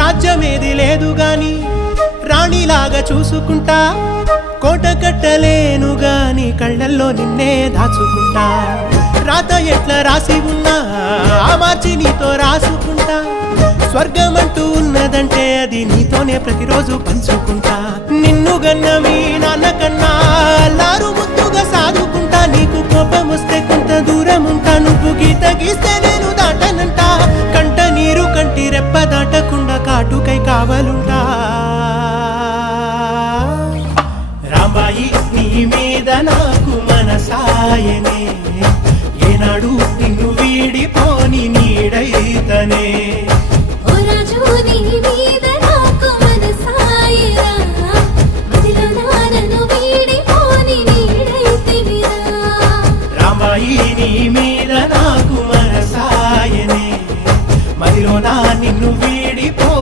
రాజ్యమేది లేదు గాని రాణిలాగా చూసుకుంటా, కోట కట్టలేను గాని కళ్ళల్లో నిన్నే దాచుకుంటా. రాత ఎట్లా రాసి ఉన్నా ఆ మార్చి నీతో రాసుకుంటా, స్వర్గమంటూ ఉన్నదంటే అది నీతోనే ప్రతిరోజు పంచుకుంటా. నిన్ను గన్న మీ నాన్నకన్నా లారు ముద్దుగా సాదుకుంటా, నీకు కోపం వస్తే కొంత దూరం ఉంటా, నువ్వు గీత గీస్తే నేను దాటనంట, కంట నీరు కంటి రెప్ప దాటకుండా కాటుకై కావలుంటా. రాంబాయి నీ మీద నాకు మనసాయనే, ఏనాడు నిన్ను వీడిపోని నీడైతనే.